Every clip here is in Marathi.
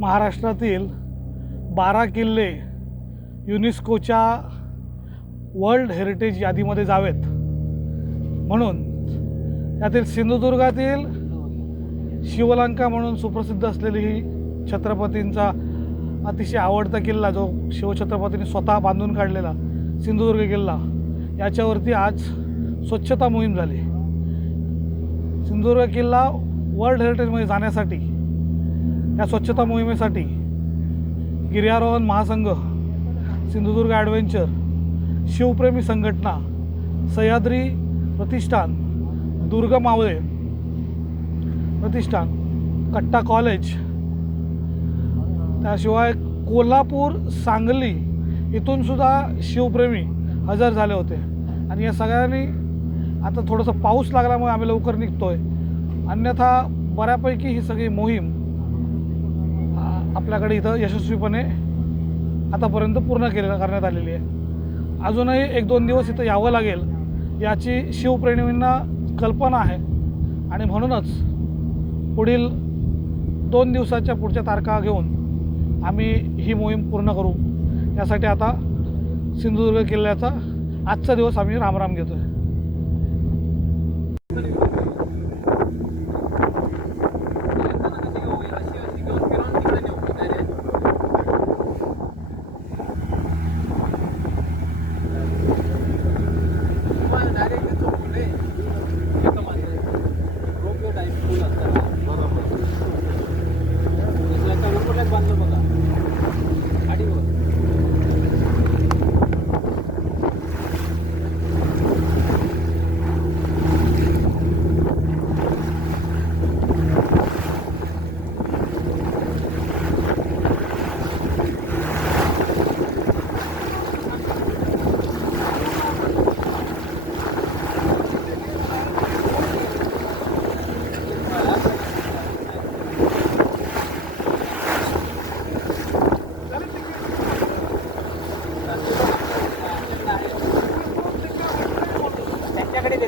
महाराष्ट्रातील बारा किल्ले युनेस्कोच्या वर्ल्ड हेरिटेज यादीमध्ये जावेत. म्हणून त्यातील सिंधुदुर्गातील शिवलंका म्हणून सुप्रसिद्ध असलेली ही छत्रपतींचा अतिशय आवडता किल्ला जो शिवछत्रपतींनी स्वतः बांधून काढलेला सिंधुदुर्ग किल्ला याच्यावरती आज स्वच्छता मोहीम झाली. सिंधुदुर्ग किल्ला वर्ल्ड हेरिटेजमध्ये जाण्यासाठी या स्वच्छता मोहिमेसाठी गिर्यारोहण महासंघ सिंधुदुर्ग ॲडव्हेंचर शिवप्रेमी संघटना सह्याद्री प्रतिष्ठान दुर्ग मावळे प्रतिष्ठान कट्टा कॉलेज त्याशिवाय कोल्हापूर सांगली इथून सुद्धा शिवप्रेमी हजर झाले होते. आणि या सगळ्यांनी आता थोडंसं पाऊस लागल्यामुळे आम्ही लवकर निघतो आहे अन्यथा बऱ्यापैकी ही सगळी मोहीम आपल्याकडे इथं यशस्वीपणे आतापर्यंत पूर्ण केले करण्यात आलेली आहे. अजूनही एक दोन दिवस इथं यावं लागेल याची शिवप्रेमींना कल्पना आहे. आणि म्हणूनच पुढील दोन दिवसाच्या पुढच्या तारखा घेऊन आम्ही ही मोहीम पूर्ण करू. यासाठी आता सिंधुदुर्ग किल्ल्याचा आजचा दिवस आम्ही रामराम घेतो आहे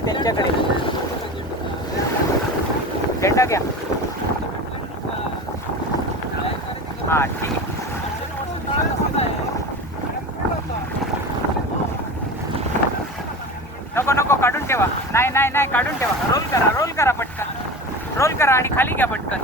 त्यांच्याकडे. झेंडा घ्या. हा ठीक. आहे नको नको काढून ठेवा. नाही नाही नाही काढून ठेवा. रोल करा रोल करा पटकन. रोल करा आणि खाली घ्या पटकन.